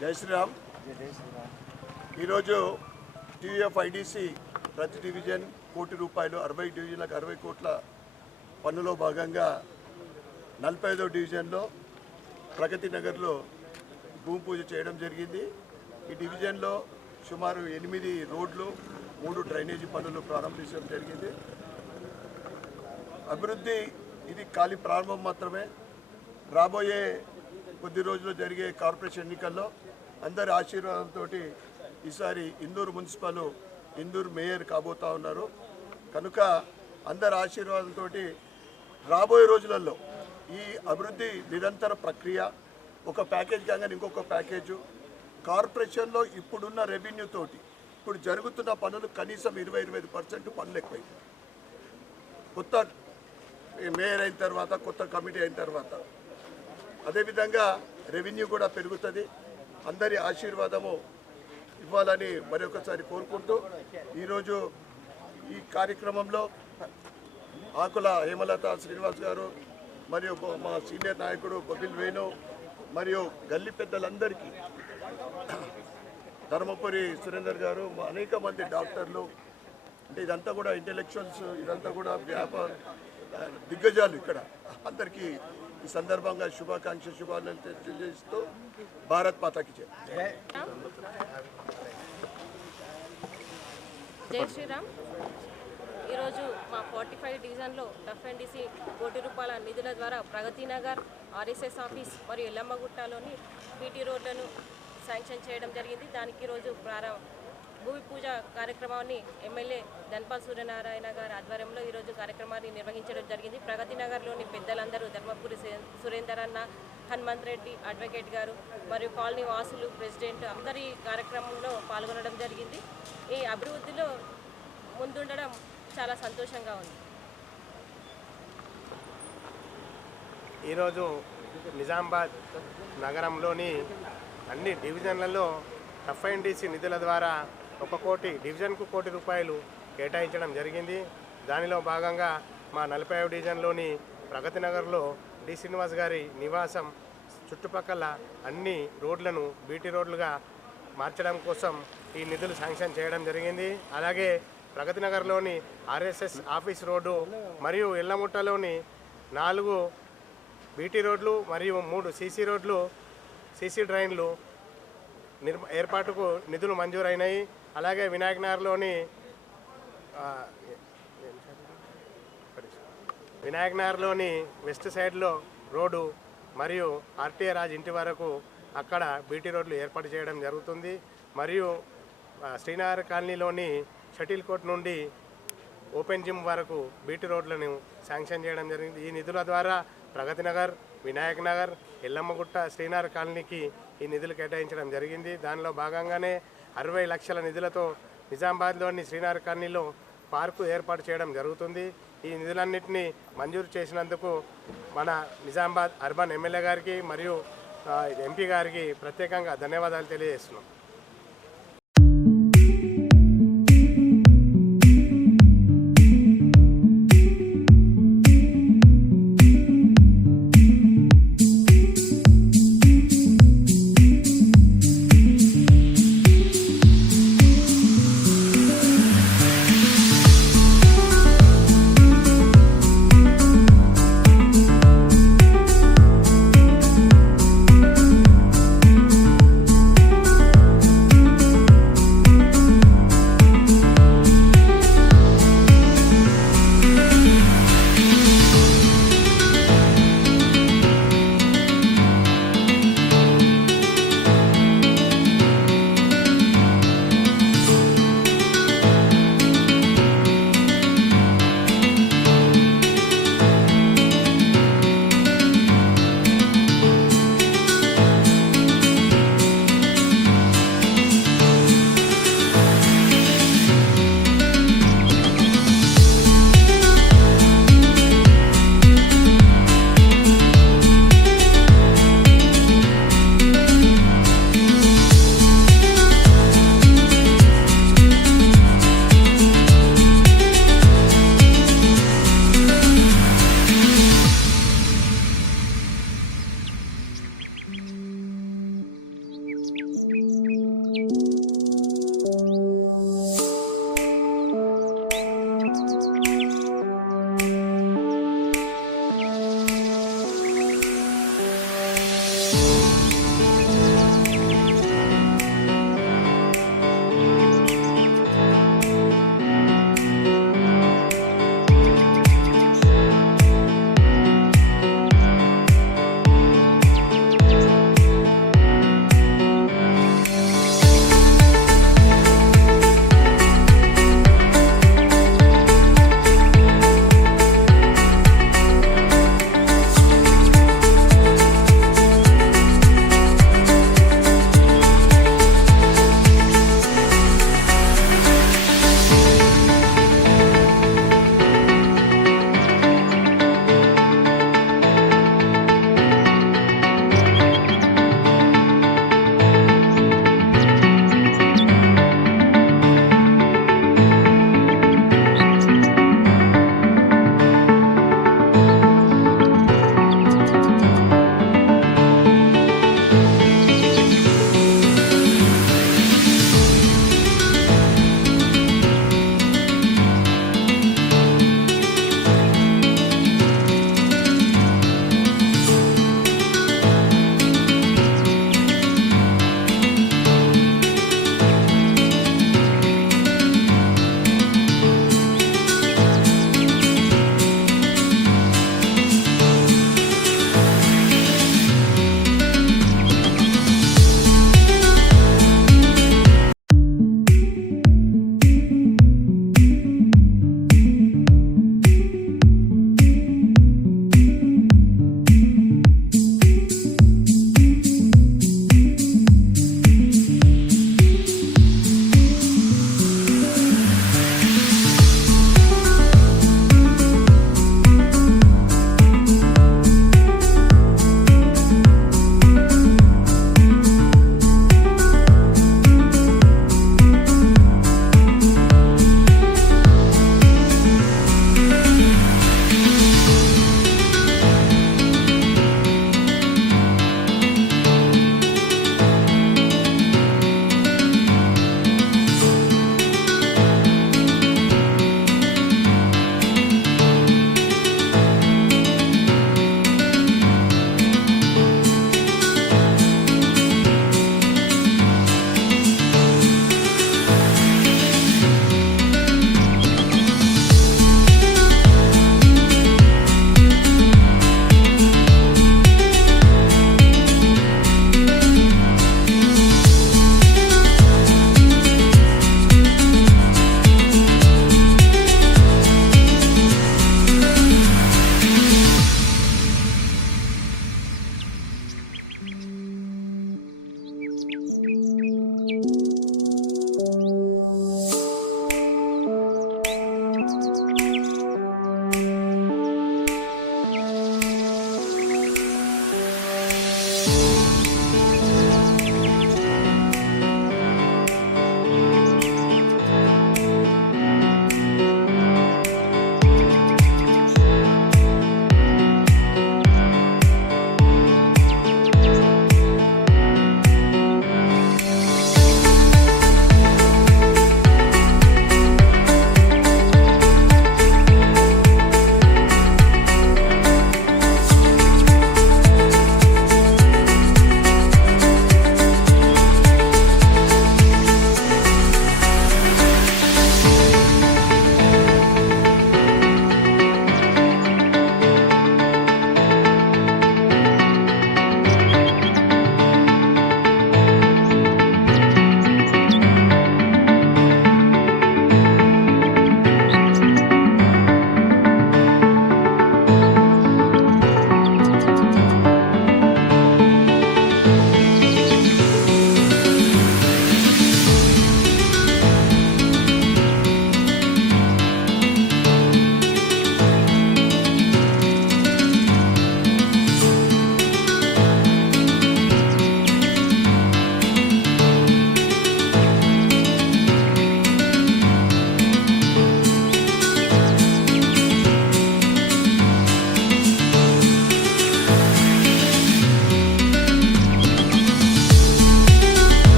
జై శ్రీరామ్. ఈరోజు టీయూఎఫ్ఐడిసి ప్రతి డివిజన్ ₹1 60 డివిజన్లకు 60 కోట్ల పన్నులో భాగంగా 45వ డివిజన్లో ప్రగతి నగర్లో భూమి పూజ చేయడం జరిగింది. ఈ డివిజన్లో సుమారు 8 రోడ్లు 3 డ్రైనేజీ పనులు ప్రారంభించడం జరిగింది. అభివృద్ధి ఇది ఖాళీ ప్రారంభం మాత్రమే. రాబోయే కొద్ది రోజుల్లో జరిగే కార్పొరేషన్ ఎన్నికల్లో అందరి ఆశీర్వాదంతో ఈసారి ఇందూరు మున్సిపల్ ఇందూరు మేయర్ కాబోతా ఉన్నారు. కనుక అందరి ఆశీర్వాదంతో రాబోయే రోజులలో ఈ అభివృద్ధి నిరంతర ప్రక్రియ, ఒక ప్యాకేజ్ కాగానే ఇంకొక ప్యాకేజు, కార్పొరేషన్లో ఇప్పుడున్న రెవెన్యూ తోటి ఇప్పుడు జరుగుతున్న పనులు కనీసం 20-25% పనులు ఎక్కువైంది. కొత్త మేయర్ అయిన తర్వాత, కొత్త కమిటీ అయిన తర్వాత అదేవిధంగా రెవెన్యూ కూడా పెరుగుతుంది. అందరి ఆశీర్వాదము ఇవ్వాలని మరొకసారి కోరుకుంటూ ఈరోజు ఈ కార్యక్రమంలో ఆకుల హేమలత శ్రీనివాస్ గారు మరియు మా సీనియర్ నాయకుడు బొబ్బిల్ వేణు మరియు గల్లీ పెద్దలందరికీ, ధర్మపురి సురేందర్ గారు, అనేక మంది డాక్టర్లు, అంటే ఇదంతా కూడా ఇంటెలెక్చువల్స్, ఇదంతా కూడా వ్యాపార దిగ్గజాలు, ఇక్కడ అందరికీ ఈ సందర్భంగా శుభాకాంక్షలు తెలియజేస్తూ భారత్ మాతాకి జై. జై శ్రీరామ్. ఈరోజు మా 45 డివిజన్లో ఎఫ్ఎన్డిసి ₹1 నిధుల ద్వారా ప్రగతి నగర్, ఆర్ఎస్ఎస్ ఆఫీస్ మరియు ఎల్లమ్మగుట్టలోని బీటీ రోడ్లను శాంక్షన్ చేయడం జరిగింది. దానికి ఈరోజు భూమి పూజ కార్యక్రమాన్ని ఎమ్మెల్యే ధన్పాల్ సూర్యనారాయణ గారి ఆధ్వర్యంలో ఈరోజు కార్యక్రమాన్ని నిర్వహించడం జరిగింది. ప్రగతి నగర్లోని పెద్దలందరూ ధర్మపురి సురేందర్ అన్న, హనుమంత్ రెడ్డి అడ్వకేట్ గారు మరియు కాలనీ వాసులు, ప్రెసిడెంట్ అందరి కార్యక్రమంలో పాల్గొనడం జరిగింది. ఈ అభివృద్ధిలో ముందుండడం చాలా సంతోషంగా ఉంది. ఈరోజు నిజామాబాద్ నగరంలోని అన్ని డివిజన్లలో ఎఫ్ఐడిసి నిధుల ద్వారా డివిజన్కు ₹1 కేటాయించడం జరిగింది. దానిలో భాగంగా మా 45 డివిజన్లోని ప్రగతి నగర్లో డి శ్రీనివాస్ గారి నివాసం చుట్టుపక్కల అన్ని రోడ్లను బీటీ రోడ్లుగా మార్చడం కోసం ఈ నిధులు శాంక్షన్ చేయడం జరిగింది. అలాగే ప్రగతి నగర్లోని ఆర్ఎస్ఎస్ ఆఫీస్ రోడ్డు మరియు ఎల్లముట్టలోని 4 బీటీ రోడ్లు మరియు 3 సీసీ రోడ్లు, సీసీ డ్రైన్లు ఏర్పాటుకు నిధులు మంజూరైనాయి. అలాగే వినాయక్ నగర్లోని వెస్ట్ సైడ్లో రోడ్డు మరియు ఆర్టీఏ రాజ్ ఇంటి వరకు అక్కడ బీటీ రోడ్లు ఏర్పాటు చేయడం జరుగుతుంది. మరియు శ్రీనగర్ కాలనీలోని షటిల్ కోర్ట్ నుండి ఓపెన్ జిమ్ వరకు బీటీ రోడ్లను శాంక్షన్ చేయడం జరిగింది. ఈ నిధుల ద్వారా ప్రగతి నగర్, వినాయక్ నగర్, ఎల్లమ్మగుట్ట, శ్రీనగర్ కాలనీకి ఈ నిధులు కేటాయించడం జరిగింది. దానిలో భాగంగానే 60 లక్షల నిధులతో నిజామాబాద్లోని శ్రీనగర్ కాలనీలో పార్కు ఏర్పాటు చేయడం జరుగుతుంది. ఈ నిధులన్నింటినీ మంజూరు చేసినందుకు మన నిజామాబాద్ అర్బన్ ఎమ్మెల్యే గారికి మరియు ఎంపీ గారికి ప్రత్యేకంగా ధన్యవాదాలు తెలియజేస్తున్నాం.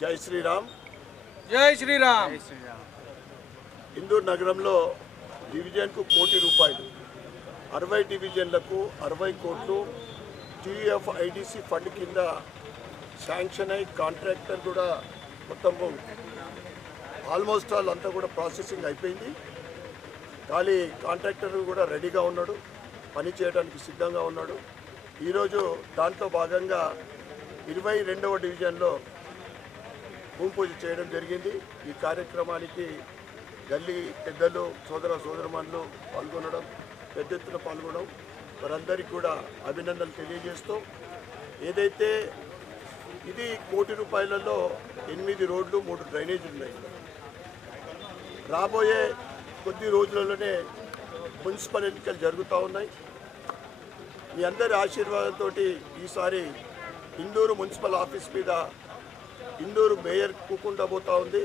జై శ్రీరామ్. జై శ్రీరామ్. ఇందూరు నగరంలో డివిజన్కు ₹1,00,00,000, 60 డివిజన్లకు 60 కోట్లు TUFIDC ఫండ్ కింద శాంక్షన్ అయి కాంట్రాక్టర్ కూడా మొత్తము ఆల్మోస్ట్ ఆల్ అంతా కూడా ప్రాసెసింగ్ అయిపోయింది. కానీ కాంట్రాక్టర్ కూడా రెడీగా ఉన్నాడు, పని చేయడానికి సిద్ధంగా ఉన్నాడు. ఈరోజు దాంట్లో భాగంగా 22వ డివిజన్లో భూమి పూజ చేయడం జరిగింది. ఈ కార్యక్రమానికి గల్లీ పెద్దలు, సోదరమణులు పాల్గొనడం, పెద్ద ఎత్తున పాల్గొనడం, వారందరికీ కూడా అభినందనలు తెలియజేస్తూ, ఏదైతే ఇది ₹1,00,00,000 8 రోడ్లు 3 డ్రైనేజీలు ఉన్నాయి. రాబోయే కొద్ది రోజులలోనే మున్సిపల్ ఎన్నికలు జరుగుతూ ఉన్నాయి. మీ అందరి ఆశీర్వాదంతో ఈసారి ఇందూరు మున్సిపల్ ఆఫీస్ మీద ఇందూరు మేయర్ కూకుండా పోతా ఉంది.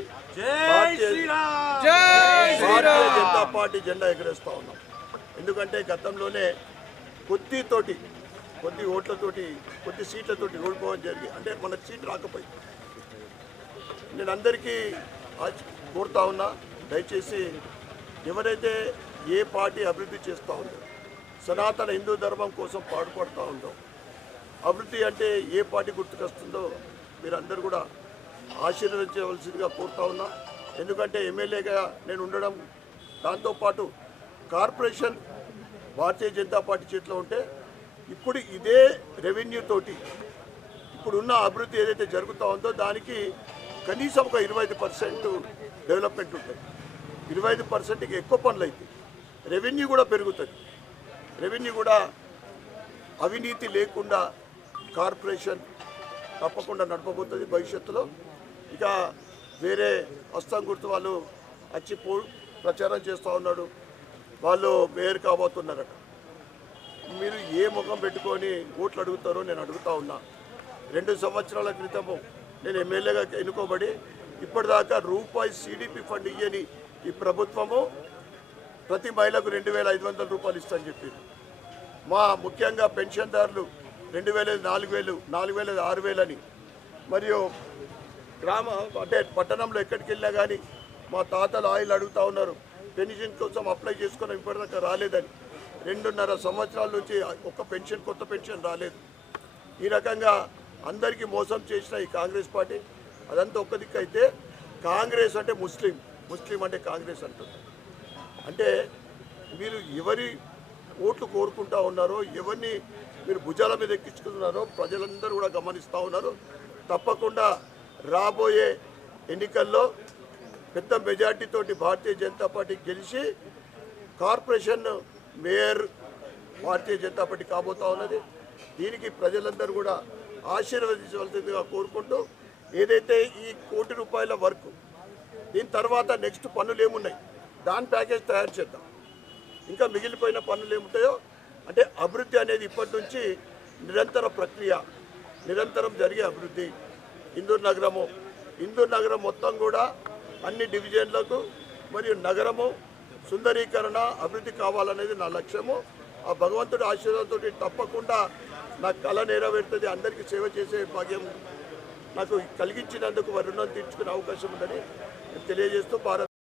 భారతీయ జనతా పార్టీ జెండా ఎగరేస్తూ ఉన్నాం. ఎందుకంటే గతంలోనే కొద్ది ఓట్లతోటి, కొద్ది సీట్లతోటి ఓడిపోవడం జరిగి, అంటే మనకు సీట్ రాకపోయింది. నేను అందరికీ కోరుతా ఉన్నా, దయచేసి ఎవరైతే ఏ పార్టీ అభివృద్ధి చేస్తూ ఉందో, సనాతన హిందూ ధర్మం కోసం పాటుపడుతూ ఉందో, అభివృద్ధి అంటే ఏ పార్టీ గుర్తుకొస్తుందో మీరందరూ కూడా ఆశీర్వదించవలసిందిగా కోరుతా ఉన్నా. ఎందుకంటే ఎమ్మెల్యేగా నేను ఉండడం, దాంతోపాటు కార్పొరేషన్ భారతీయ జనతా పార్టీ చేతిలో ఉంటే, ఇప్పుడు ఇదే రెవెన్యూ తోటి ఇప్పుడున్న అభివృద్ధి ఏదైతే జరుగుతూ ఉందో దానికి కనీసం ఒక 25% డెవలప్మెంట్ ఉంటుంది. 25%కి ఎక్కువ పనులు అవుతాయి. రెవెన్యూ కూడా పెరుగుతుంది. రెవెన్యూ కూడా అవినీతి లేకుండా కార్పొరేషన్ తప్పకుండా నడపబోతుంది భవిష్యత్తులో. ఇక వేరే హస్తం గుర్తు వాళ్ళు వచ్చి ప్రచారం చేస్తూ ఉన్నాడు, వాళ్ళు మేయర్ కాబోతున్నారట. మీరు ఏ ముఖం పెట్టుకొని ఓట్లు అడుగుతారో నేను అడుగుతా ఉన్నా. 2 సంవత్సరాల క్రితము నేను ఎమ్మెల్యేగా ఎన్నుకోబడి ఇప్పటిదాకా ₹CDP ఫండ్ ఇయ్యని ఈ ప్రభుత్వము ప్రతి మహిళకు ₹2,500 ఇస్తామని చెప్పింది. మా ముఖ్యంగా పెన్షన్దారులు 2,000, 4,000, 4,000, 6,000 అని, మరియు అంటే పట్టణంలో ఎక్కడికి వెళ్ళినా కానీ మా తాతలు ఆయిల్ అడుగుతూ ఉన్నారు, పెన్షన్ కోసం అప్లై చేసుకున్నాం, ఇప్పటిదాకా రాలేదని. 2.5 సంవత్సరాల నుంచి ఒక్క పెన్షన్, కొత్త పెన్షన్ రాలేదు. ఈ రకంగా అందరికీ మోసం చేసిన ఈ కాంగ్రెస్ పార్టీ, అదంతా ఒక్క దిక్కు అయితే, కాంగ్రెస్ అంటే ముస్లిం అంటే కాంగ్రెస్ అంటుంది. అంటే మీరు ఎవరి ఓట్లు కోరుకుంటా ఉన్నారో, ఎవరిని మీరు భుజాల మీద ఎక్కించుకున్నారో ప్రజలందరూ కూడా గమనిస్తూ ఉన్నారు. తప్పకుండా రాబోయే ఎన్నికల్లో పెద్ద మెజార్టీతోటి భారతీయ జనతా పార్టీ గెలిచి corporation mayor Bharatiya Janata party కాబోతా ఉన్నది. దీనికి ప్రజలందరూ కూడా ఆశీర్వదించవలసిందిగా కోరుకుంటూ, ఏదైతే ఈ ₹1,00,00,000 వర్క్, దీని తర్వాత నెక్స్ట్ పనులు ఏమున్నాయి దాని ప్యాకేజ్ తయారు చేద్దాం. ఇంకా మిగిలిపోయిన పనులు ఏముంటాయో, అంటే అభివృద్ధి అనేది ఇప్పటి నుంచి నిరంతర ప్రక్రియ, నిరంతరం జరిగే అభివృద్ధి. ఇందూరు నగరం మొత్తం కూడా అన్ని డివిజన్లకు మరియు నగరము సుందరీకరణ, అభివృద్ధి కావాలనేది నా లక్ష్యము. ఆ భగవంతుడి ఆశీర్వాదంతో తప్పకుండా నా కళ నెరవేరుతుంది. అందరికీ సేవ చేసే భాగ్యం నాకు కలిగించినందుకు వారి రుణం తీర్చుకునే అవకాశం ఉందని తెలియజేస్తూ భారత్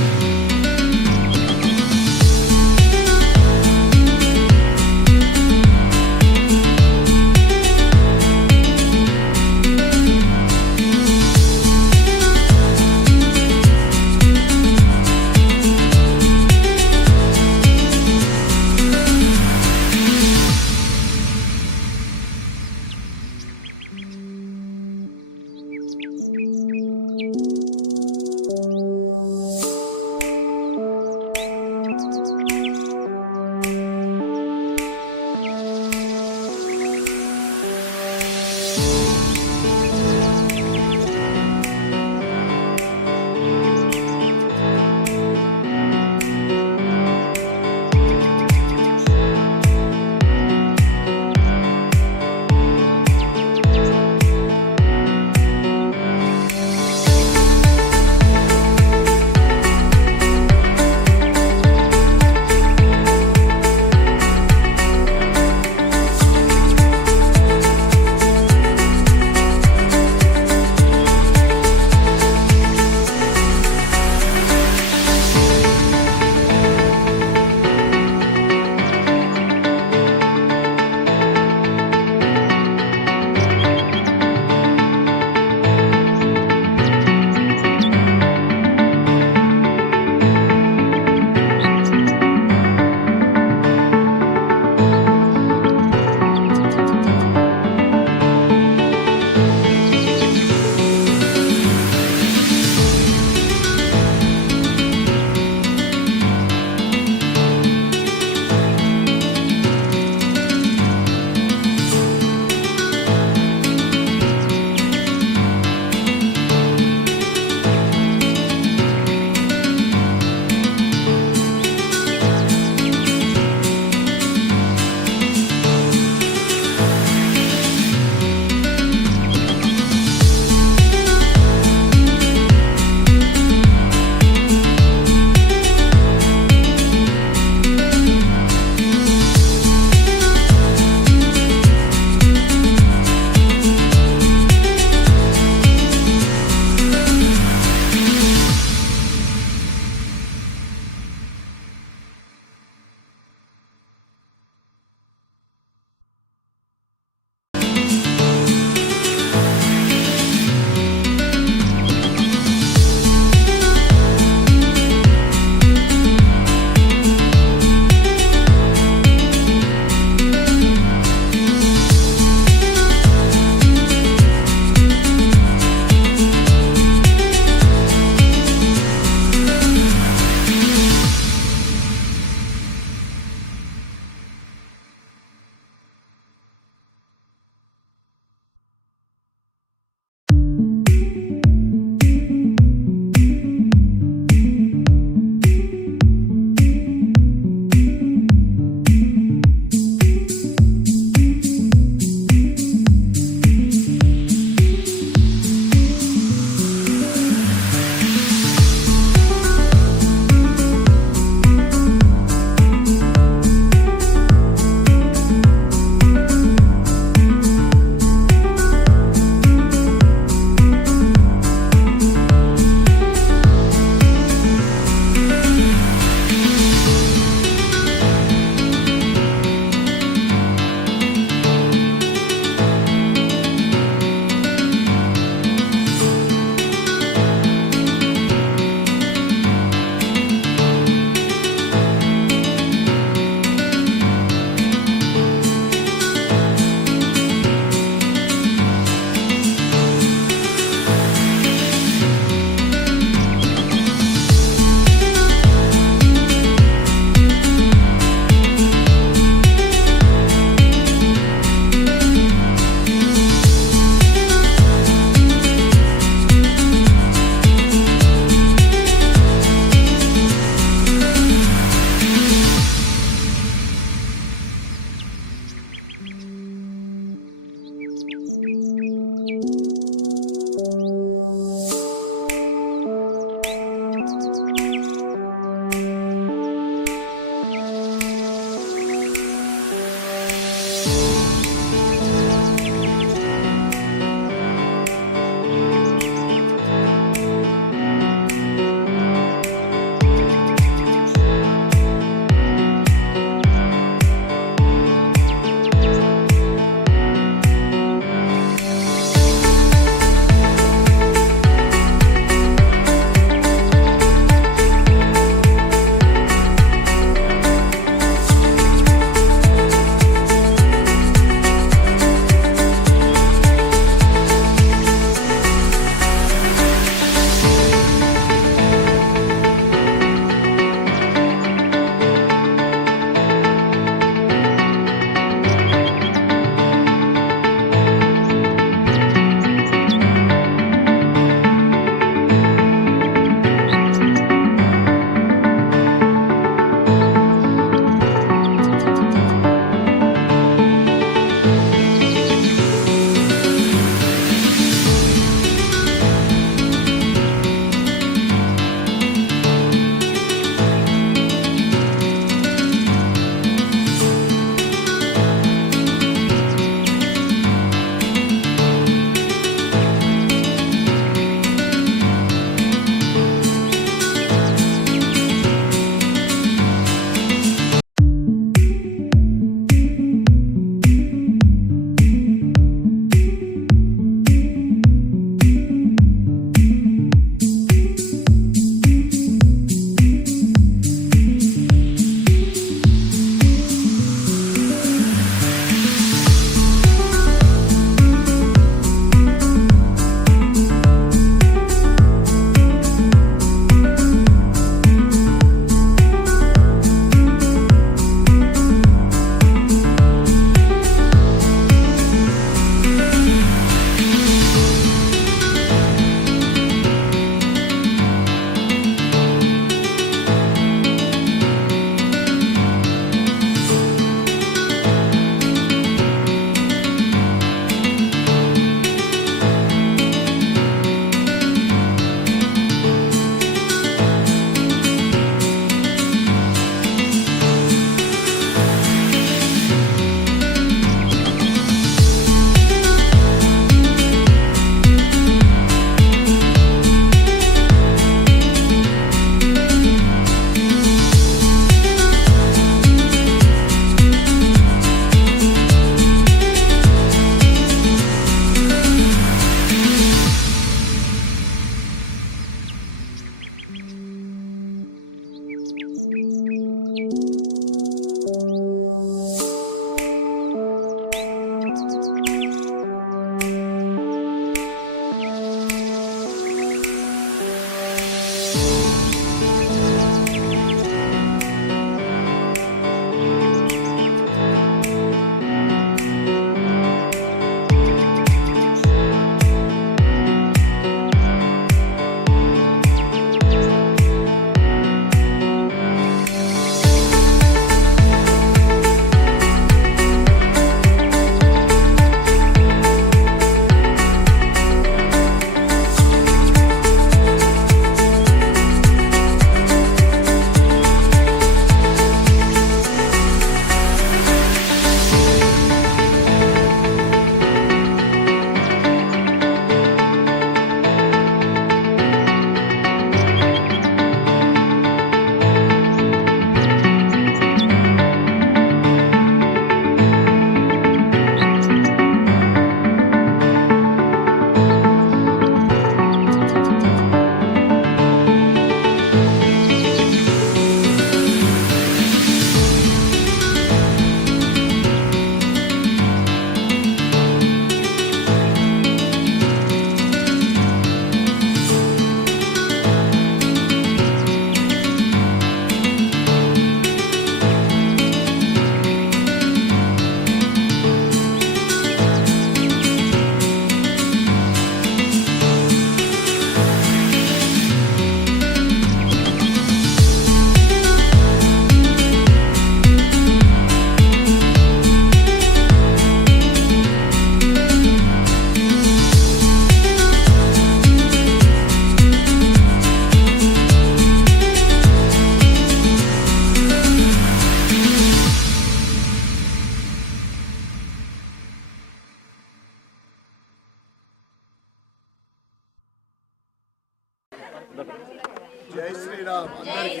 జై శ్రీరామ్ అందరికీ.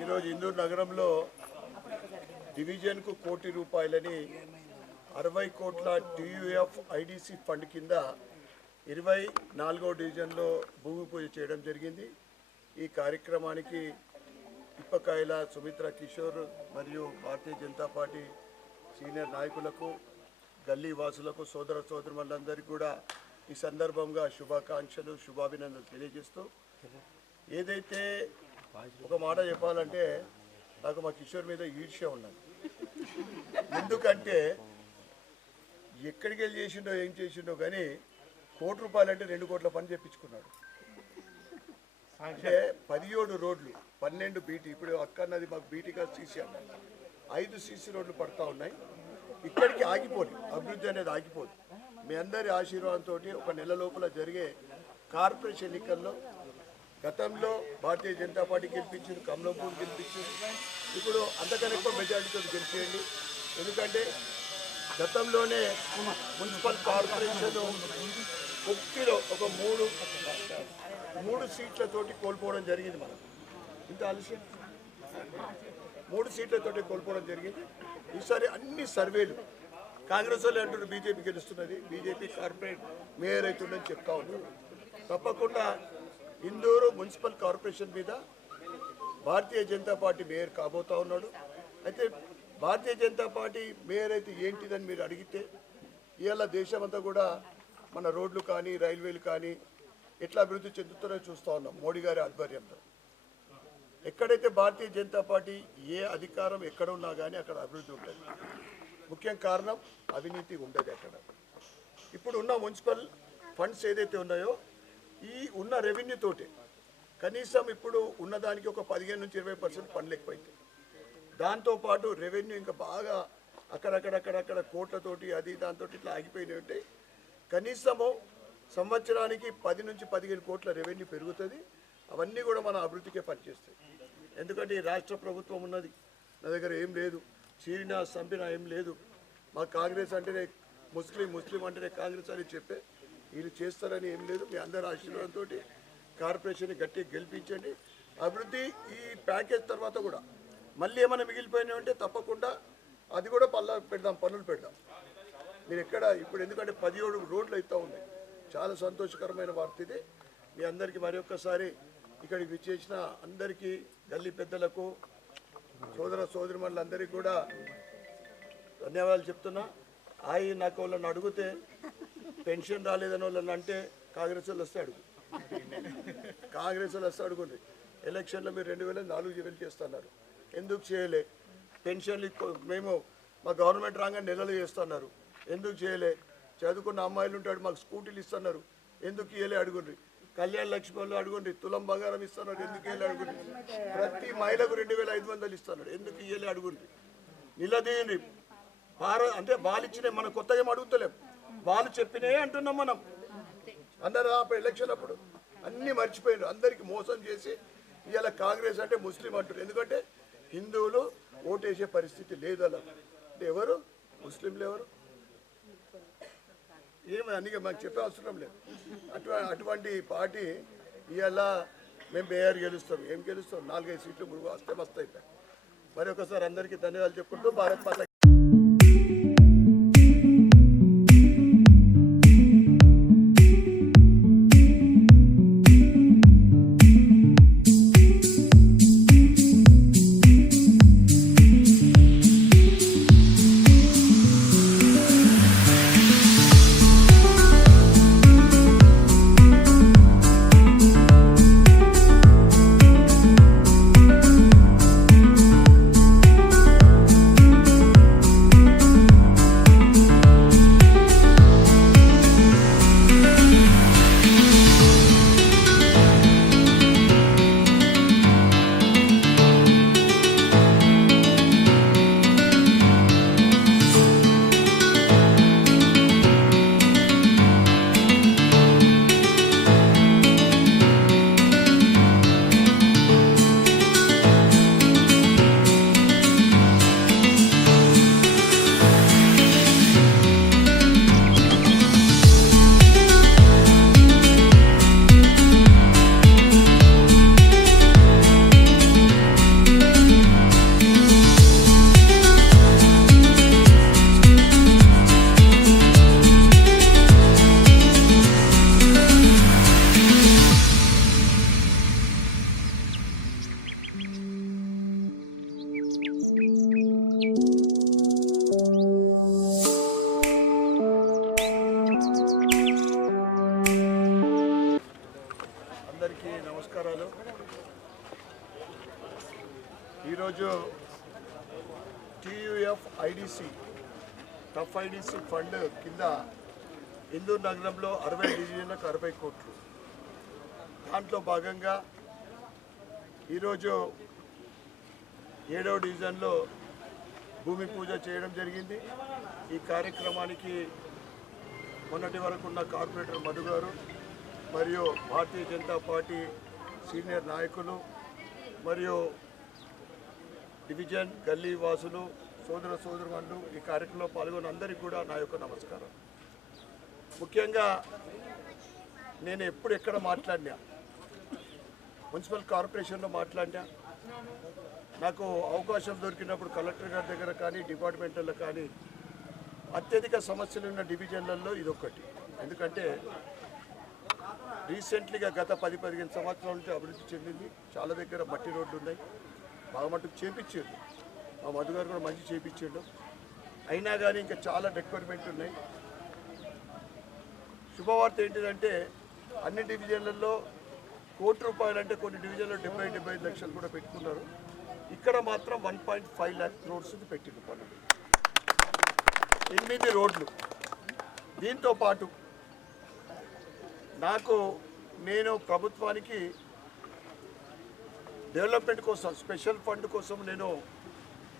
ఈరోజు ఇందూరు నగరంలో డివిజన్కు ₹1,00,00,000 60 కోట్ల TUF IDC ఫండ్ కింద 24వ డివిజన్లో భూమి పూజ చేయడం జరిగింది. ఈ కార్యక్రమానికి ఇప్పకాయల సుమిత్ర కిషోర్ మరియు భారతీయ జనతా పార్టీ సీనియర్ నాయకులకు, గల్లీ వాసులకు, సోదర సోదరులందరికీ కూడా ఈ సందర్భంగా శుభాకాంక్షలు, శుభాభినందనలు తెలియజేస్తూ, ఏదైతే ఒక మాట చెప్పాలంటే నాకు మా కిషోర్ మీద ఈర్ష్య ఉన్నది. ఎందుకంటే ఎక్కడికి వెళ్ళి చేసిండో ఏం చేసిండో కానీ ₹1,00,00,000 అంటే 2 కోట్ల పని చెప్పించుకున్నాడు. అంటే 17 రోడ్లు, 12 బీటీ, ఇప్పుడు అక్కన్నది మాకు బీటీగా సీసీ అన్నారు, 5 సీసీ రోడ్లు పడతా ఉన్నాయి. ఇక్కడికి ఆగిపోదు, అభివృద్ధి అనేది ఆగిపోదు. మీ అందరి ఆశీర్వాదంతో ఒక నెల లోపల జరిగే కార్పొరేషన్ ఎన్నికల్లో గతంలో భారతీయ జనతా పార్టీ గెలిపించింది, కమలంపూర్ గెలిపించింది, ఇప్పుడు అంతకన్నా ఎక్కువ మెజారిటీతో గెలిచేయండి. ఎందుకంటే గతంలోనే మున్సిపల్ కార్పొరేషన్ కొద్దిలో ఒక మూడు సీట్లతోటి కోల్పోవడం జరిగింది. మనం ఇంత ఆలస్యం 3 సీట్లతోటి కోల్పోవడం జరిగింది. ఈసారి అన్ని సర్వేలు కాంగ్రెస్ వాళ్ళు అంటున్నారు బీజేపీ గెలుస్తున్నది, బీజేపీ కార్పొరేట్ మేయర్ అవుతుందని చెప్తా ఉన్నారు. తప్పకుండా ఇందూరు మున్సిపల్ కార్పొరేషన్ మీద భారతీయ జనతా పార్టీ మేయర్ కాబోతా ఉన్నాడు. అయితే భారతీయ జనతా పార్టీ మేయర్ అయితే ఏంటిదని మీరు అడిగితే, ఇవాళ దేశమంతా కూడా మన రోడ్లు కానీ రైల్వేలు కానీ ఎట్లా అభివృద్ధి చెందుతున్నాయో చూస్తూ ఉన్నాం మోడీ గారి ఆధ్వర్యంలో. ఎక్కడైతే భారతీయ జనతా పార్టీ ఏ అధికారం ఎక్కడ ఉన్నా కానీ అక్కడ అభివృద్ధి ఉంటుంది. ముఖ్యం కారణం అవినీతి ఉండదు అక్కడ. ఇప్పుడు ఉన్న మున్సిపల్ ఫండ్స్ ఏదైతే ఉన్నాయో ఈ ఉన్న రెవెన్యూ తోటి కనీసం ఇప్పుడు ఉన్నదానికి ఒక 15 నుంచి 20% పనులు ఎక్కువైతాయి. దాంతోపాటు రెవెన్యూ ఇంకా బాగా అక్కడక్కడ కోట్లతోటి అది దాంతో ఇట్లా ఆగిపోయినవి ఉంటాయి. కనీసము సంవత్సరానికి 10 నుంచి 15 కోట్ల రెవెన్యూ పెరుగుతుంది. అవన్నీ కూడా మన అభివృద్ధికే పనిచేస్తాయి. ఎందుకంటే ఈ రాష్ట్ర ప్రభుత్వం ఉన్నది, నా దగ్గర ఏం లేదు, చీరినా సంపినా ఏం లేదు. మా కాంగ్రెస్ అంటేనే ముస్లిం అంటేనే కాంగ్రెస్ అని చెప్పే వీళ్ళు చేస్తారని ఏం లేదు. మీ అందరి ఆశీర్వాదంతో కార్పొరేషన్ గట్టిగా గెలిపించండి. అభివృద్ధి ఈ ప్యాకేజ్ తర్వాత కూడా మళ్ళీ ఏమైనా మిగిలిపోయినాయి అంటే తప్పకుండా అది కూడా పనులు పెడదాం. మీరు ఎక్కడ ఇప్పుడు ఎందుకంటే 17 రోడ్లు అవుతూ ఉన్నాయి. చాలా సంతోషకరమైన వార్త ఇది. మీ అందరికీ మరి ఒక్కసారి ఇక్కడికి విచ్చేసిన అందరికీ, గల్లీ పెద్దలకు, సోదర సోదరిమణులందరికీ కూడా ధన్యవాదాలు చెప్తున్నా. నాకు వాళ్ళని అడిగితే పెన్షన్ రాలేదని వాళ్ళని అంటే కాంగ్రెస్ వాళ్ళు వస్తే అడుగుంది. ఎలక్షన్లో మీరు 2004 చేస్తున్నారు, ఎందుకు చేయలే? పెన్షన్లు మేము మా గవర్నమెంట్ రాగానే నెలలు చేస్తున్నారు, ఎందుకు చేయలే? చదువుకున్న అమ్మాయిలు ఉంటాడు, మాకు స్కూటీలు ఇస్తున్నారు, ఎందుకు ఇయ్యలే అడుగుండ్రి. కళ్యాణ లక్ష్మి వాళ్ళు అడుగుండ్రి, తులం బంగారం ఇస్తున్నారు, ఎందుకు ఇయ్యలే అడుగుండ్రి. ప్రతి మహిళకు 2,500 ఇస్తున్నారు, ఎందుకు ఇయ్యలే అడుగుండ్రి. నిలదీయండి. అంటే వాళ్ళు ఇచ్చినాయి, మనం కొత్తగా ఏం అడుగుతలేం, వాళ్ళు చెప్పినాయి అంటున్నాం. మనం అందరూ ఎలక్షన్ అప్పుడు అన్నీ మర్చిపోయినారు, అందరికీ మోసం చేసి ఇవాళ కాంగ్రెస్ అంటే ముస్లిం అంటారు. ఎందుకంటే హిందువులు ఓటేసే పరిస్థితి లేదు. అలా అంటే ఎవరు ముస్లింలు ఎవరు ఏమి అందుకే మాకు చెప్పే అవసరం లేదు. అటువంటి పార్టీ ఇవాళ మేము మేయర్ గెలుస్తాం. ఏం గెలుస్తాం? 4-5 సీట్లు వస్తే మస్తు అయిపోయాయి. మరి ఒకసారి అందరికీ ధన్యవాదాలు చెప్పుకుంటూ భారత్ మాత ఈరోజు TUF IDC tough IDC fund కింద ఇందూరు నగరంలో 60 డివిజన్లకు 60 కోట్లు. దాంట్లో భాగంగా ఈరోజు 7వ డివిజన్లో భూమి పూజ చేయడం జరిగింది. ఈ కార్యక్రమానికి మొన్నటి వరకు ఉన్న కార్పొరేటర్ మధు గారు మరియు భారతీయ జనతా పార్టీ సీనియర్ నాయకులు మరియు డివిజన్ గల్లీ వాసులు సోదర సోదరులు ఈ కార్యక్రమంలో పాల్గొన్న అందరికీ కూడా నా యొక్క నమస్కారం. ముఖ్యంగా నేను ఎక్కడ మాట్లాడినా మున్సిపల్ కార్పొరేషన్లో మాట్లాడినా నాకు అవకాశం దొరికినప్పుడు కలెక్టర్ గారి దగ్గర కానీ డిపార్ట్మెంట్లో కానీ అత్యధిక సమస్యలు ఉన్న డివిజన్లలో ఇదొకటి. ఎందుకంటే రీసెంట్లీగా గత 10-15 సంవత్సరాల నుంచి అభివృద్ధి చెందింది. చాలా దగ్గర మట్టి రోడ్లు ఉన్నాయి, బాగా మట్టుకు చేపించారు. మా మధు గారు కూడా మంచి చేపించాడు. అయినా కానీ ఇంకా చాలా రిక్వైర్మెంట్ ఉన్నాయి. శుభవార్త ఏంటిదంటే అన్ని డివిజన్లలో ₹1 అంటే కొన్ని డివిజన్లో 70-75 లక్షలు కూడా పెట్టుకున్నారు. ఇక్కడ మాత్రం 1.5 lakh crores పెట్టిండు పనులు, 8 రోడ్లు. దీంతో పాటు నేను ప్రభుత్వానికి డెవలప్మెంట్ కోసం స్పెషల్ ఫండ్ కోసం నేను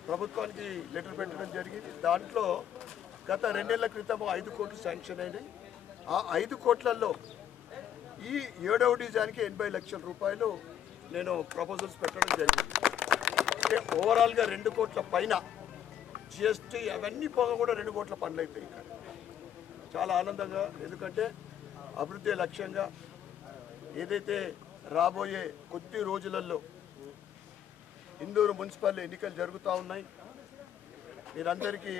ప్రభుత్వానికి లెటర్ పెట్టడం జరిగింది. దాంట్లో గత 2 నెలల క్రితం 5 కోట్లు శాంక్షన్ అయినాయి. ఆ 5 కోట్లలో ఈ 7వ డివిజన్కి 80 లక్షల రూపాయలు నేను ప్రపోజల్స్ పెట్టడం జరిగింది. అంటే ఓవరాల్గా 2 కోట్ల పైన GST అవన్నీ పోగా కూడా 2 కోట్ల పనులు అయిపోయి ఇక్కడ. చాలా ఆనందంగా, ఎందుకంటే అభివృద్ధి లక్ష్యంగా ఏదైతే రాబోయే కొద్ది రోజులలో ఇందూరు మున్సిపల్ ఎన్నికలు జరుగుతూ ఉన్నాయి. మీరందరికీ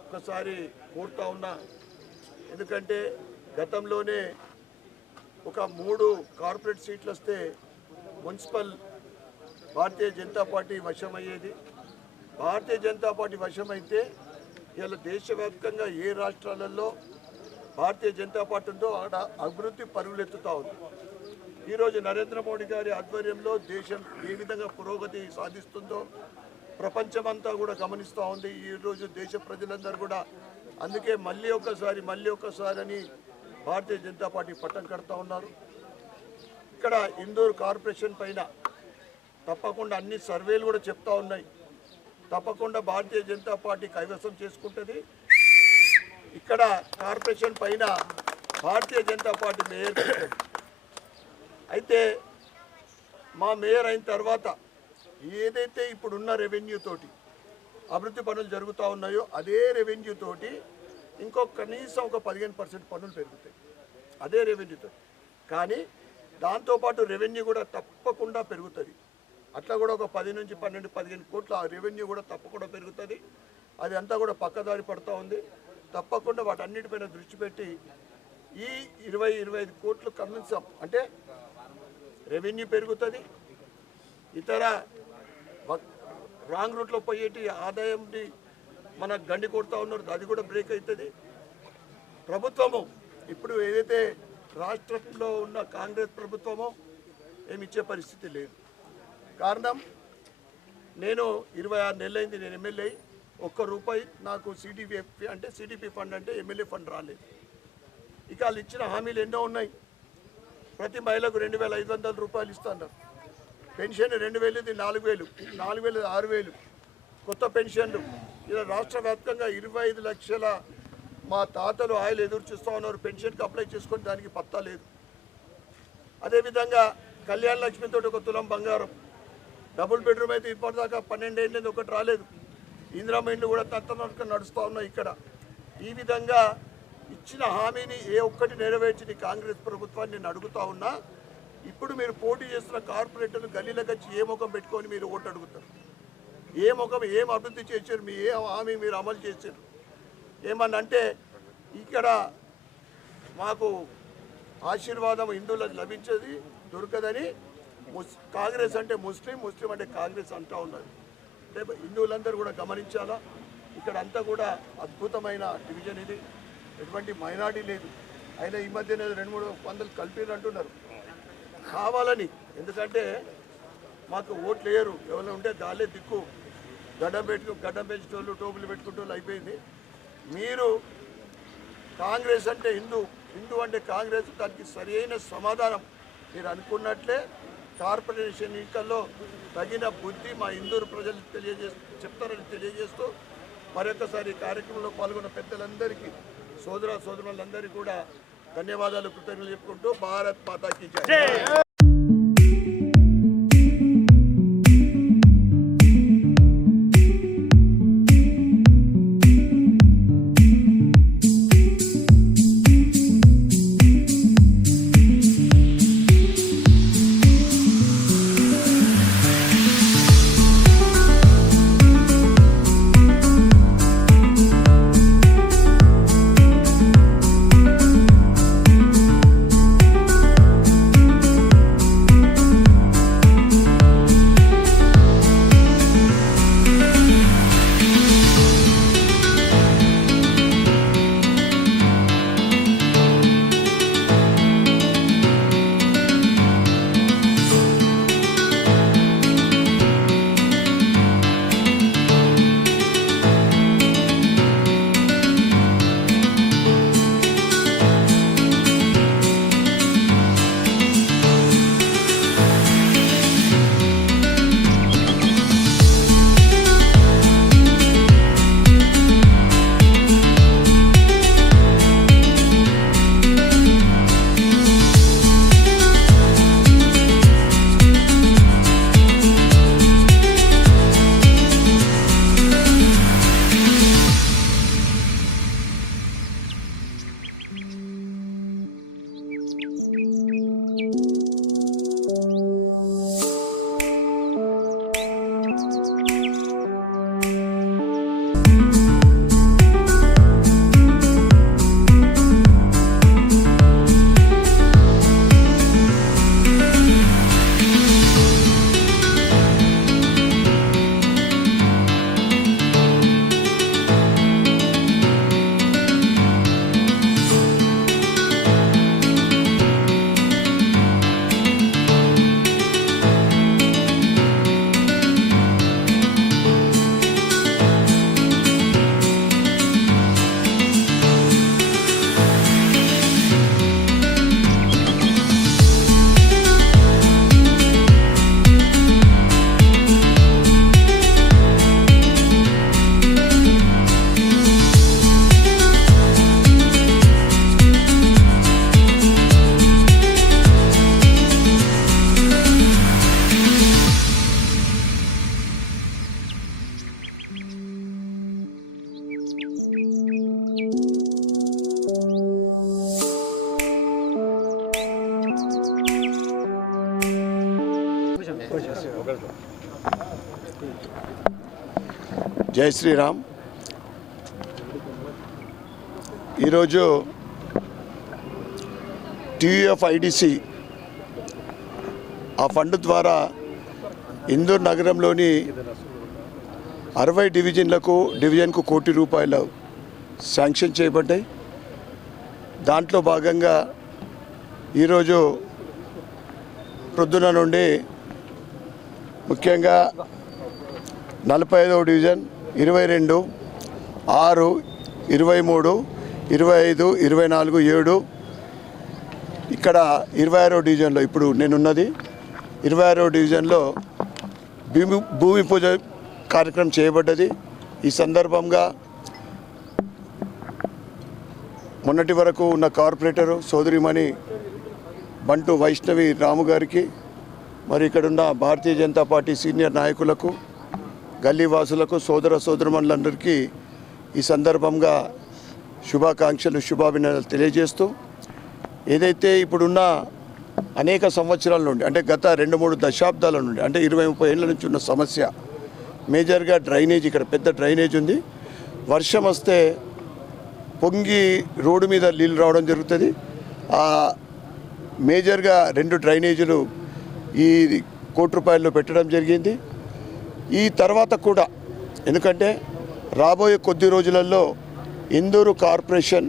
ఒకసారి కోరుతా ఉన్నా, ఎందుకంటే గతంలోనే ఒక 3 కార్పొరేట్ సీట్లు వస్తే municipal Bharatiya Janata party వశమయ్యేది. Bharatiya Janata party వశమైతే ఇలా దేశవ్యాప్తంగా ఏ రాష్ట్రాలలో భారతీయ జనతా పార్టీ ఉందో అక్కడ అభివృద్ధి పరుగులెత్తుతూ ఉంది. ఈరోజు నరేంద్ర మోడీ గారి ఆధ్వర్యంలో దేశం ఏ విధంగా పురోగతి సాధిస్తుందో ప్రపంచమంతా కూడా గమనిస్తూ ఉంది. ఈరోజు దేశ ప్రజలందరూ కూడా అందుకే మళ్ళీ ఒకసారి అని భారతీయ జనతా పార్టీ పట్టం కడుతూ ఉన్నారు. ఇక్కడ ఇందూరు కార్పొరేషన్ పైన తప్పకుండా అన్ని సర్వేలు కూడా చెప్తా ఉన్నాయి, తప్పకుండా భారతీయ జనతా పార్టీ కైవసం చేసుకుంటుంది. ఇక్కడ కార్పొరేషన్ పైన భారతీయ జనతా పార్టీ మేయర్. అయితే మా మేయర్ అయిన తర్వాత ఏదైతే ఇప్పుడున్న రెవెన్యూ తోటి అభివృద్ధి పనులు జరుగుతూ ఉన్నాయో అదే రెవెన్యూ తోటి కనీసం ఒక 15% పనులు పెరుగుతాయి అదే రెవెన్యూతో. కానీ దాంతోపాటు రెవెన్యూ కూడా తప్పకుండా పెరుగుతుంది. అట్లా కూడా ఒక 10 నుంచి 12, 15 కోట్ల రెవెన్యూ కూడా తప్పకుండా పెరుగుతుంది. అది అంతా కూడా పక్కదారి పడుతూ ఉంది. తప్పకుండా వాటన్నిటిపైన దృష్టి పెట్టి ఈ 20-25 కోట్లు కమించాం అంటే రెవెన్యూ పెరుగుతుంది. ఇతర రాంగ్ రూట్లో పోయేటి ఆదాయంని మన గండి కొడుతూ ఉన్నారు, అది కూడా బ్రేక్ అవుతుంది. ప్రభుత్వము ఇప్పుడు ఏదైతే రాష్ట్రంలో ఉన్న కాంగ్రెస్ ప్రభుత్వమో ఏమి ఇచ్చే పరిస్థితి లేదు. కారణం నేను 26 నెలలైంది నేను ఎమ్మెల్యే. ₹1 నాకు సిడిపి ఫండ్ అంటే ఎమ్మెల్యే ఫండ్ రాలేదు. ఇక వాళ్ళు ఇచ్చిన హామీలు ఎన్నో ఉన్నాయి. ప్రతి మహిళకు 2,500 రూపాయలు ఇస్తున్నారు. పెన్షన్ 2,000, 4,000, 4,000, 6,000 కొత్త పెన్షన్లు. ఇలా రాష్ట్ర వ్యాప్తంగా 25 లక్షల మా తాతలు ఆయిల్ ఎదురు చూస్తూ ఉన్నారు. పెన్షన్కి అప్లై చేసుకొని దానికి పత్తా లేదు. అదేవిధంగా కళ్యాణ లక్ష్మితో 1 తులం బంగారం, డబుల్ బెడ్రూమ్ అయితే ఇప్పటిదాకా 12 ఏళ్ళది ఒకటి రాలేదు. ఇందిరమ్మ ఇండ్లు కూడా తత్తనక నడుస్తూ ఉన్నాయి ఇక్కడ. ఈ విధంగా ఇచ్చిన హామీని ఏ ఒక్కటి నెరవేర్చిన కాంగ్రెస్ ప్రభుత్వాన్ని నేను అడుగుతా ఉన్నా. ఇప్పుడు మీరు పోటీ చేస్తున్న కార్పొరేటర్లు గల్లీలకు వచ్చి ఏ ముఖం పెట్టుకొని మీరు ఓటు అడుగుతారు? ఏ ముఖం ఏం అభివృద్ధి చేశారు? మీ ఏ హామీ మీరు అమలు చేశారు? ఏమన్నా అంటే ఇక్కడ మాకు ఆశీర్వాదం హిందువులకు లభించేది దొరకదని కాంగ్రెస్ అంటే ముస్లిం అంటే కాంగ్రెస్ అంటూ ఉన్నారు. రేపు హిందువులందరూ కూడా గమనించాలా. ఇక్కడ అంతా కూడా అద్భుతమైన డివిజన్ ఇది, ఎటువంటి మైనారిటీ లేదు. అయినా ఈ మధ్యన 200-300 కలిపిరు అంటున్నారు కావాలని. ఎందుకంటే మాకు ఓట్లు వేయరు, ఎవరైనా ఉంటే దాలే దిక్కు, గడ్డం పెంచేటోళ్ళు టోపులు పెట్టుకుంటూ అయిపోయింది. మీరు కాంగ్రెస్ అంటే హిందూ అంటే కాంగ్రెస్, దానికి సరైన సమాధానం మీరు అనుకున్నట్లే కార్పొరేషన్ ఎన్నికల్లో తగిన బుద్ధి మా ఇందూరు ప్రజలు చెప్తారని తెలియజేస్తూ మరొకసారి కార్యక్రమంలో పాల్గొన్న పెద్దలందరికీ సోదరులందరికీ కూడా ధన్యవాదాలు, కృతజ్ఞతలు చెప్పుకుంటూ భారత్ మాతాకి జై. జై శ్రీరామ్. ఈరోజు TUFIDC ఆ ఫండ్ ద్వారా ఇందూరు నగరంలోని 60 డివిజన్కు ₹1 కోటి శాంక్షన్ చేయబడ్డాయి. దాంట్లో భాగంగా ఈరోజు ప్రొద్దున నుండి ముఖ్యంగా 45వ డివిజన్, 22, 6, 23, 25, 24, 7, ఇక్కడ 26వ డివిజన్లో ఇప్పుడు నేనున్నది 26వ డివిజన్లో భూమి పూజ కార్యక్రమం చేయబడ్డది. ఈ సందర్భంగా మొన్నటి వరకు ఉన్న కార్పొరేటరు సోదరిమణి బంటు వైష్ణవి రాము గారికి, మరి ఇక్కడున్న భారతీయ జనతా పార్టీ సీనియర్ నాయకులకు, గల్లీవాసులకు, సోదరుమణులందరికీ ఈ సందర్భంగా శుభాకాంక్షలు, శుభాభినందనలు తెలియజేస్తూ, ఏదైతే ఇప్పుడున్న అనేక సంవత్సరాల నుండి అంటే గత 2-3 దశాబ్దాల నుండి అంటే 20-30 ఏళ్ళ నుంచి ఉన్న సమస్య మేజర్గా డ్రైనేజ్. ఇక్కడ పెద్ద డ్రైనేజ్ ఉంది. వర్షం వస్తే పొంగి రోడ్డు మీద నీళ్ళు రావడం జరుగుతుంది. మేజర్గా 2 డ్రైనేజీలు ఈ ₹1 కోటి పెట్టడం జరిగింది. ఈ తర్వాత కూడా ఎందుకంటే రాబోయే కొద్ది రోజులలో ఇందూరు కార్పొరేషన్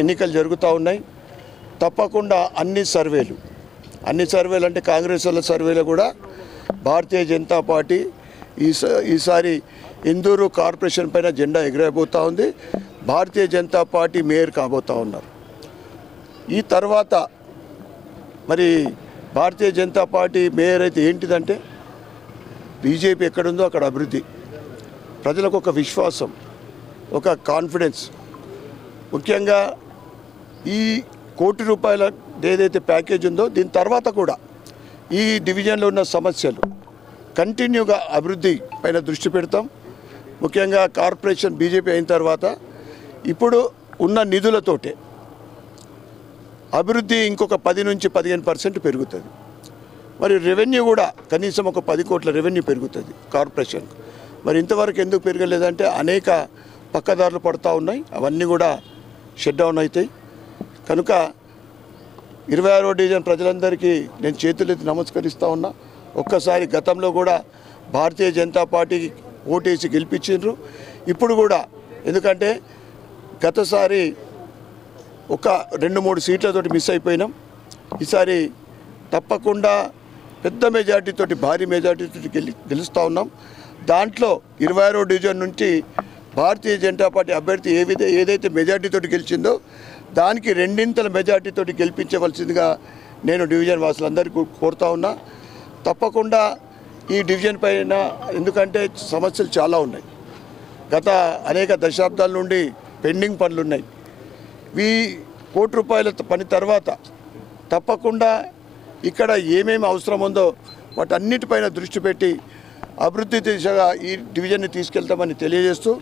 ఎన్నికలు జరుగుతూ ఉన్నాయి. తప్పకుండా అన్ని సర్వేలు అంటే కాంగ్రెస్ వాళ్ళ సర్వేలు కూడా భారతీయ జనతా పార్టీ ఈసారి ఇందూరు కార్పొరేషన్ పైన జెండా ఎగరబోతూ ఉంది. భారతీయ జనతా పార్టీ మేయర్ కాబోతూ ఉన్నారు. ఈ తర్వాత మరి భారతీయ జనతా పార్టీ మేయర్ అయితే ఏంటిదంటే బీజేపీ ఎక్కడుందో అక్కడ అభివృద్ధి, ప్రజలకు ఒక విశ్వాసం, ఒక కాన్ఫిడెన్స్. ముఖ్యంగా ఈ ₹1 ఏదైతే ప్యాకేజ్ ఉందో దీని తర్వాత కూడా ఈ డివిజన్లో ఉన్న సమస్యలు కంటిన్యూగా అభివృద్ధి పైన దృష్టి పెడతాం. ముఖ్యంగా కార్పొరేషన్ బీజేపీ అయిన తర్వాత ఇప్పుడు ఉన్న నిధులతోటే అభివృద్ధి ఇంకొక 10 నుంచి 15% పెరుగుతుంది. మరి రెవెన్యూ కూడా కనీసం ఒక 10 కోట్ల రెవెన్యూ పెరుగుతుంది కార్పొరేషన్. మరి ఇంతవరకు ఎందుకు పెరగలేదంటే అనేక పక్కదారులు పడుతూ ఉన్నాయి, అవన్నీ కూడా షట్ డౌన్ అవుతాయి. కనుక 26వ డివిజన్ ప్రజలందరికీ నేను చేతులెత్తి నమస్కరిస్తూ ఉన్నా. ఒక్కసారి గతంలో కూడా భారతీయ జనతా పార్టీకి ఓటేసి గెలిపించారు. ఇప్పుడు కూడా ఎందుకంటే గతసారి ఒక 2-3 సీట్లతోటి మిస్ అయిపోయినాం. ఈసారి తప్పకుండా పెద్ద మెజార్టీతోటి, భారీ మెజార్టీతోటి గెలుస్తూ ఉన్నాం. దాంట్లో 26వ డివిజన్ నుంచి భారతీయ జనతా పార్టీ అభ్యర్థి ఏదైతే మెజార్టీతోటి గెలిచిందో దానికి 2 మెజార్టీతోటి గెలిపించవలసిందిగా నేను డివిజన్ వాసులందరికీ కోరుతా ఉన్నా. తప్పకుండా ఈ డివిజన్ పైన ఎందుకంటే సమస్యలు చాలా ఉన్నాయి. గత అనేక దశాబ్దాల నుండి పెండింగ్ పనులు ఉన్నాయి. ఈ ₹1 పని తర్వాత తప్పకుండా ఇక్కడ ఏమేమి అవసరం ఉందో వాటన్నిటిపైన దృష్టి పెట్టి అభివృద్ధి దిశగా ఈ డివిజన్ని తీసుకెళ్తామని తెలియజేస్తూ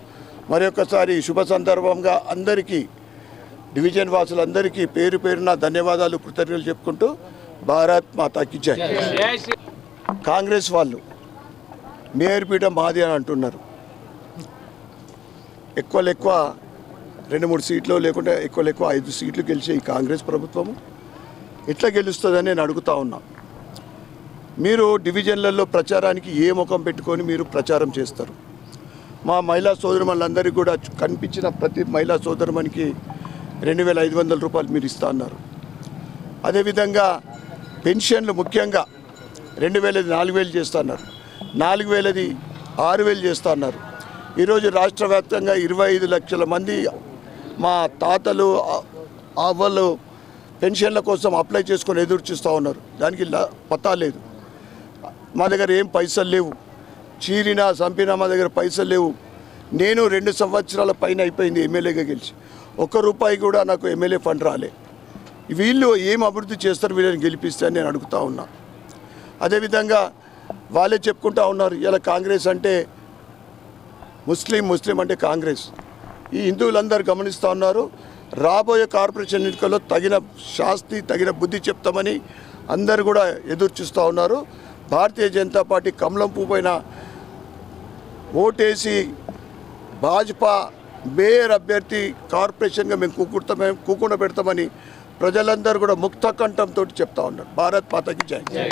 మరొకసారి శుభ సందర్భంగా అందరికీ డివిజన్ వాసులందరికీ పేరు పేరున ధన్యవాదాలు, కృతజ్ఞతలు చెప్పుకుంటూ భారత్ మాతాకి జై. కాంగ్రెస్ వాళ్ళు మేయర్ పీఠం మాది అని అంటున్నారు. ఎక్కువ 2-3 సీట్లు లేకుంటే ఎక్కువ 5 సీట్లు గెలిచే ఈ కాంగ్రెస్ ప్రభుత్వము ఎట్లా గెలుస్తుందని నేను అడుగుతా ఉన్నా. మీరు డివిజన్లలో ప్రచారానికి ఏ ముఖం పెట్టుకొని మీరు ప్రచారం చేస్తారు? మా మహిళా సోదరుమణులందరికీ కూడా కనిపించిన ప్రతి మహిళా సోదరుమణికి ₹2,500 మీరు ఇస్తా అన్నారు. అదేవిధంగా పెన్షన్లు ముఖ్యంగా 2,000 4,000 చేస్తా అన్నారు, 4,000 6,000 చేస్తా అన్నారు. ఈరోజు రాష్ట్ర వ్యాప్తంగా 25 లక్షల మంది మా తాతలు అవ్వలు పెన్షన్ల కోసం అప్లై చేసుకొని ఎదురు చూస్తూ ఉన్నారు. దానికి పతా లేదు. మా దగ్గర ఏం పైసలు లేవు, చీరినా చంపినా మా దగ్గర పైసలు లేవు. నేను 2 సంవత్సరాల పైన అయిపోయింది ఎమ్మెల్యేగా గెలిచి, ₹1 కూడా నాకు ఎమ్మెల్యే ఫండ్ రాలే. వీళ్ళు ఏం అభివృద్ధి చేస్తారు వీళ్ళని గెలిపిస్తే అని నేను అడుగుతూ ఉన్నా. అదేవిధంగా వాళ్ళే చెప్పుకుంటూ ఉన్నారు ఇలా కాంగ్రెస్ అంటే ముస్లిం అంటే కాంగ్రెస్. ఈ హిందువులందరూ గమనిస్తూ ఉన్నారు. రాబోయే కార్పొరేషన్ ఎన్నికల్లో తగిన శాస్తి, తగిన బుద్ధి చెప్తామని అందరూ కూడా ఎదురు చూస్తూ ఉన్నారు. భారతీయ జనతా పార్టీ కమలం పువ్వు పైన ఓటేసి భాజపా మేయర్ అభ్యర్థి కార్పొరేషన్గా మేము కూకుండా పెడతామని ప్రజలందరూ కూడా ముక్త కంఠంతో చెప్తా ఉన్నారు. భారత్ మాతాకి జై.